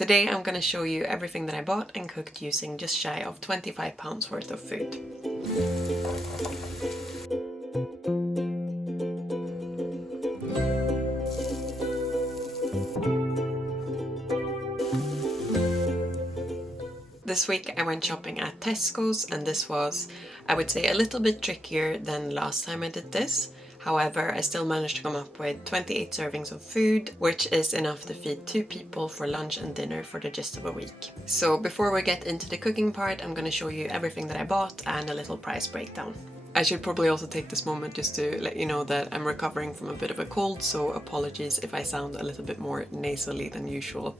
Today I'm going to show you everything that I bought and cooked using just shy of £25 worth of food. This week I went shopping at Tesco's, and this was, I would say, a little bit trickier than last time I did this. However, I still managed to come up with 28 servings of food, which is enough to feed 2 people for lunch and dinner for the gist of a week. So before we get into the cooking part, I'm going to show you everything that I bought and a little price breakdown. I should probably also take this moment just to let you know that I'm recovering from a bit of a cold, so apologies if I sound a little bit more nasally than usual.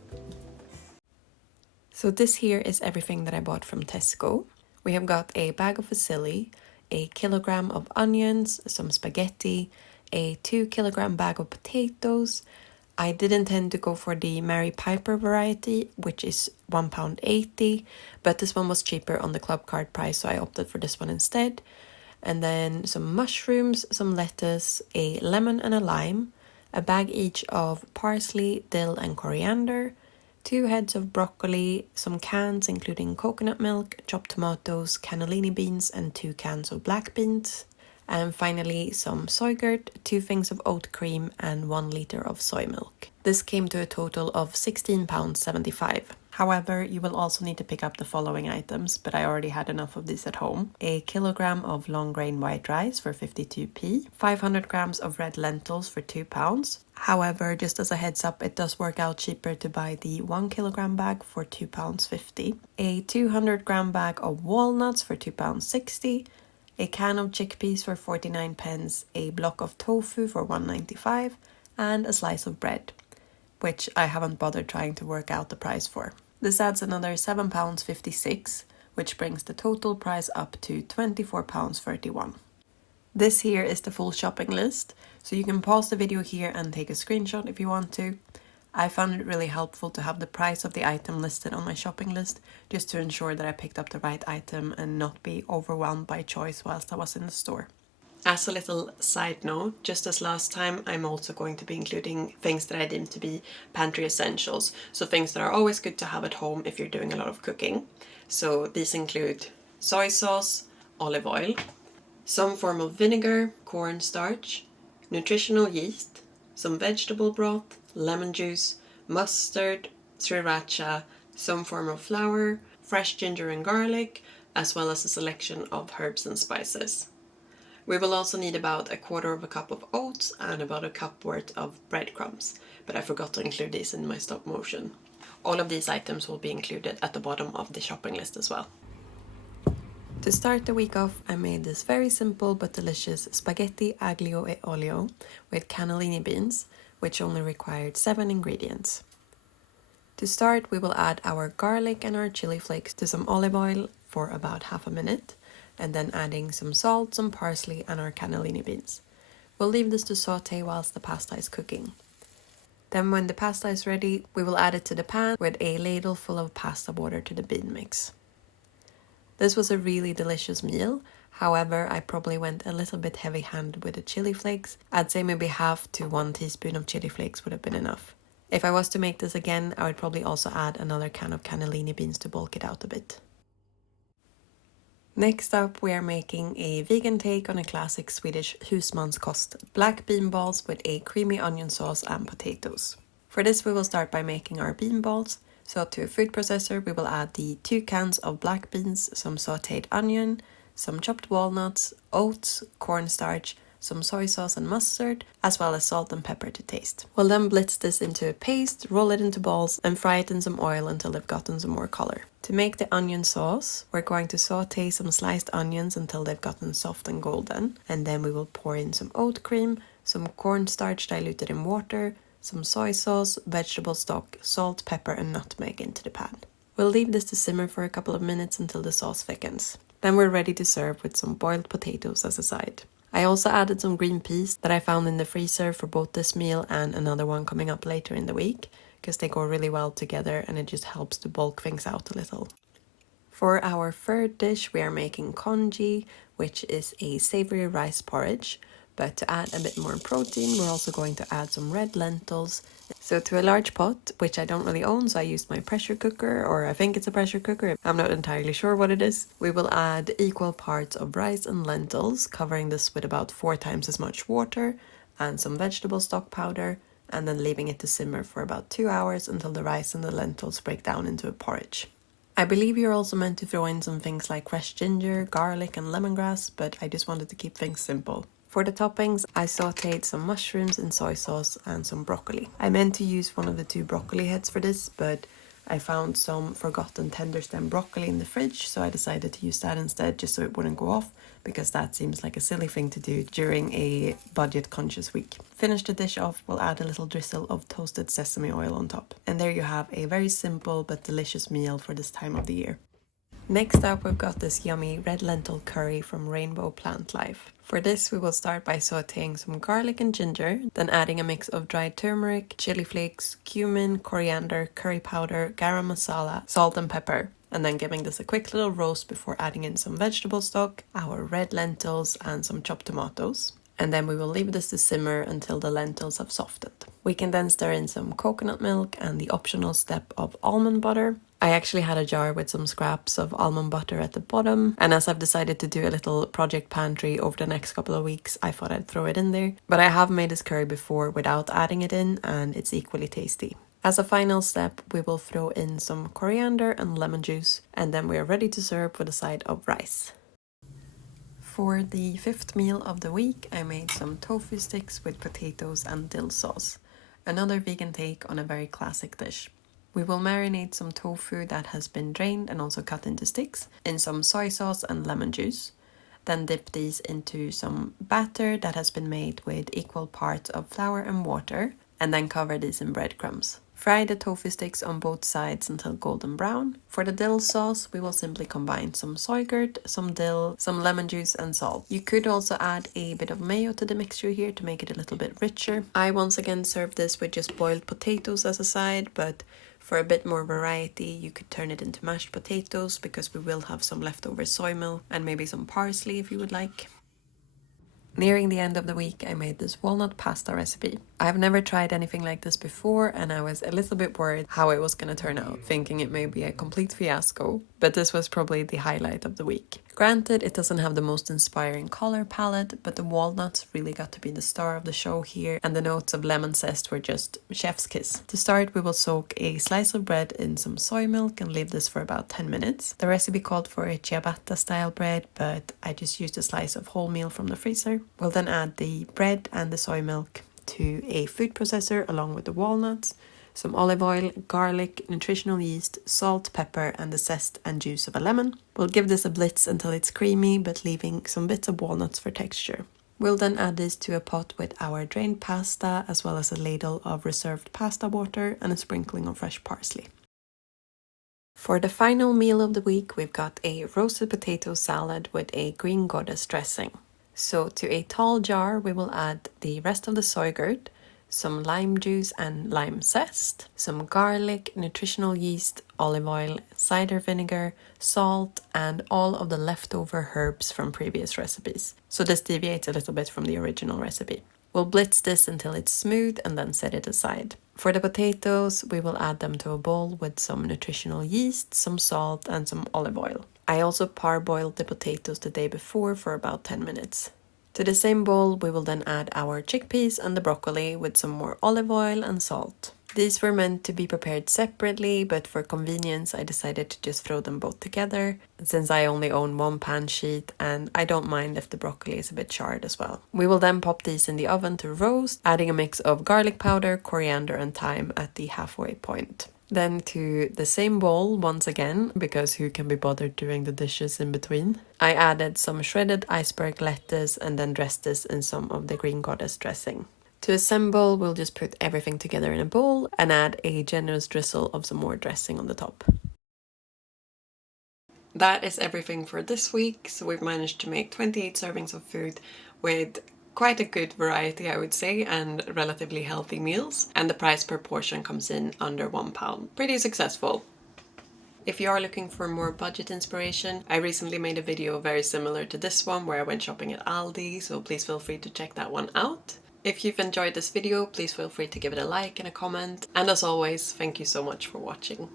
So this here is everything that I bought from Tesco. We have got a bag of fusilli, a kilogram of onions, some spaghetti, a 2 kilogram bag of potatoes. I did intend to go for the Mary Piper variety, which is £1.80, but this one was cheaper on the club card price, so I opted for this one instead. And then some mushrooms, some lettuce, a lemon and a lime, a bag each of parsley, dill and coriander, 2 heads of broccoli, some cans including coconut milk, chopped tomatoes, cannellini beans and 2 cans of black beans. And finally some soygurt, 2 things of oat cream and 1 litre of soy milk. This came to a total of £16.75. However, you will also need to pick up the following items, but I already had enough of these at home. A kilogram of long grain white rice for 52p, 500 grams of red lentils for £2. However, just as a heads up, it does work out cheaper to buy the 1 kilogram bag for £2.50. A 200 gram bag of walnuts for £2.60. A can of chickpeas for 49 pence, a block of tofu for 1.95, and a slice of bread, which I haven't bothered trying to work out the price for. This adds another £7.56, which brings the total price up to £24.31. This here is the full shopping list, so you can pause the video here and take a screenshot if you want to. I found it really helpful to have the price of the item listed on my shopping list, just to ensure that I picked up the right item and not be overwhelmed by choice whilst I was in the store. As a little side note, just as last time, I'm also going to be including things that I deem to be pantry essentials, so things that are always good to have at home if you're doing a lot of cooking. So these include soy sauce, olive oil, some form of vinegar, cornstarch, nutritional yeast, some vegetable broth, lemon juice, mustard, sriracha, some form of flour, fresh ginger and garlic, as well as a selection of herbs and spices. We will also need about 1/4 cup of oats and about a cup worth of breadcrumbs, but I forgot to include these in my stop motion. All of these items will be included at the bottom of the shopping list as well. To start the week off, I made this very simple but delicious spaghetti aglio e olio with cannellini beans, which only required 7 ingredients. To start, we will add our garlic and our chili flakes to some olive oil for about half a minute, and then adding some salt, some parsley and our cannellini beans. We'll leave this to saute whilst the pasta is cooking. Then when the pasta is ready, we will add it to the pan with a ladle full of pasta water to the bean mix. This was a really delicious meal. However, I probably went a little bit heavy-handed with the chili flakes. I'd say maybe half to 1 teaspoon of chili flakes would have been enough. If I was to make this again, I would probably also add another can of cannellini beans to bulk it out a bit. Next up, we are making a vegan take on a classic Swedish husmanskost, black bean balls with a creamy onion sauce and potatoes. For this, we will start by making our bean balls. So to a food processor, we will add the 2 cans of black beans, some sauteed onion, some chopped walnuts, oats, cornstarch, some soy sauce and mustard, as well as salt and pepper to taste. We'll then blitz this into a paste, roll it into balls, and fry it in some oil until they've gotten some more color. To make the onion sauce, we're going to saute some sliced onions until they've gotten soft and golden, and then we will pour in some oat cream, some cornstarch diluted in water, some soy sauce, vegetable stock, salt, pepper and nutmeg into the pan. We'll leave this to simmer for a couple of minutes until the sauce thickens. Then we're ready to serve with some boiled potatoes as a side. I also added some green peas that I found in the freezer for both this meal and another one coming up later in the week, because they go really well together and it just helps to bulk things out a little. For our third dish, we are making congee, which is a savoury rice porridge, But to add a bit more protein, we're also going to add some red lentils. So to a large pot, which I don't really own, so I used my pressure cooker, or I think it's a pressure cooker, I'm not entirely sure what it is. We will add equal parts of rice and lentils, covering this with about 4 times as much water and some vegetable stock powder, and then leaving it to simmer for about 2 hours until the rice and the lentils break down into a porridge. I believe you're also meant to throw in some things like fresh ginger, garlic and lemongrass, but I just wanted to keep things simple. For the toppings, I sauteed some mushrooms in soy sauce and some broccoli. I meant to use one of the 2 broccoli heads for this, but I found some forgotten tender stem broccoli in the fridge, so I decided to use that instead just so it wouldn't go off, because that seems like a silly thing to do during a budget-conscious week. Finish the dish off, we'll add a little drizzle of toasted sesame oil on top. And there you have a very simple but delicious meal for this time of the year. Next up, we've got this yummy red lentil curry from Rainbow Plant Life. For this, we will start by sauteing some garlic and ginger, then adding a mix of dried turmeric, chili flakes, cumin, coriander, curry powder, garam masala, salt and pepper, and then giving this a quick little roast before adding in some vegetable stock, our red lentils and some chopped tomatoes. And then we will leave this to simmer until the lentils have softened. We can then stir in some coconut milk and the optional step of almond butter. I actually had a jar with some scraps of almond butter at the bottom, and as I've decided to do a little project pantry over the next couple of weeks, I thought I'd throw it in there. But I have made this curry before without adding it in, and it's equally tasty. As a final step, we will throw in some coriander and lemon juice, and then we are ready to serve with a side of rice. For the 5th meal of the week, I made some tofu sticks with potatoes and dill sauce. Another vegan take on a very classic dish. We will marinate some tofu that has been drained and also cut into sticks in some soy sauce and lemon juice. Then dip these into some batter that has been made with equal parts of flour and water, and then cover these in breadcrumbs. Fry the tofu sticks on both sides until golden brown. For the dill sauce, we will simply combine some soy curd, some dill, some lemon juice and salt. You could also add a bit of mayo to the mixture here to make it a little bit richer. I once again served this with just boiled potatoes as a side, but for a bit more variety, you could turn it into mashed potatoes because we will have some leftover soy milk and maybe some parsley if you would like. Nearing the end of the week, I made this walnut pasta recipe. I've never tried anything like this before, and I was a little bit worried how it was going to turn out, thinking it may be a complete fiasco, but this was probably the highlight of the week. Granted, it doesn't have the most inspiring color palette, but the walnuts really got to be the star of the show here, and the notes of lemon zest were just chef's kiss. To start, we will soak a slice of bread in some soy milk and leave this for about 10 minutes. The recipe called for a ciabatta style bread, but I just used a slice of wholemeal from the freezer. We'll then add the bread and the soy milk to a food processor along with the walnuts, some olive oil, garlic, nutritional yeast, salt, pepper, and the zest and juice of a lemon. We'll give this a blitz until it's creamy, but leaving some bits of walnuts for texture. We'll then add this to a pot with our drained pasta, as well as a ladle of reserved pasta water and a sprinkling of fresh parsley. For the final meal of the week, we've got a roasted potato salad with a green goddess dressing. So to a tall jar, we will add the rest of the soy curd, some lime juice and lime zest, some garlic, nutritional yeast, olive oil, cider vinegar, salt, and all of the leftover herbs from previous recipes. So this deviates a little bit from the original recipe. We'll blitz this until it's smooth and then set it aside. For the potatoes, we will add them to a bowl with some nutritional yeast, some salt, and some olive oil. I also parboiled the potatoes the day before for about 10 minutes. To the same bowl, we will then add our chickpeas and the broccoli with some more olive oil and salt. These were meant to be prepared separately, but for convenience I decided to just throw them both together, since I only own one pan sheet and I don't mind if the broccoli is a bit charred as well. We will then pop these in the oven to roast, adding a mix of garlic powder, coriander and thyme at the halfway point. Then to the same bowl once again, because who can be bothered doing the dishes in between, I added some shredded iceberg lettuce and then dressed this in some of the green goddess dressing. To assemble, we'll just put everything together in a bowl and add a generous drizzle of some more dressing on the top. That is everything for this week. So we've managed to make 28 servings of food with quite a good variety, I would say, and relatively healthy meals. And the price per portion comes in under £1. Pretty successful. If you are looking for more budget inspiration, I recently made a video very similar to this one where I went shopping at Aldi, so please feel free to check that one out. If you've enjoyed this video, please feel free to give it a like and a comment. And as always, thank you so much for watching.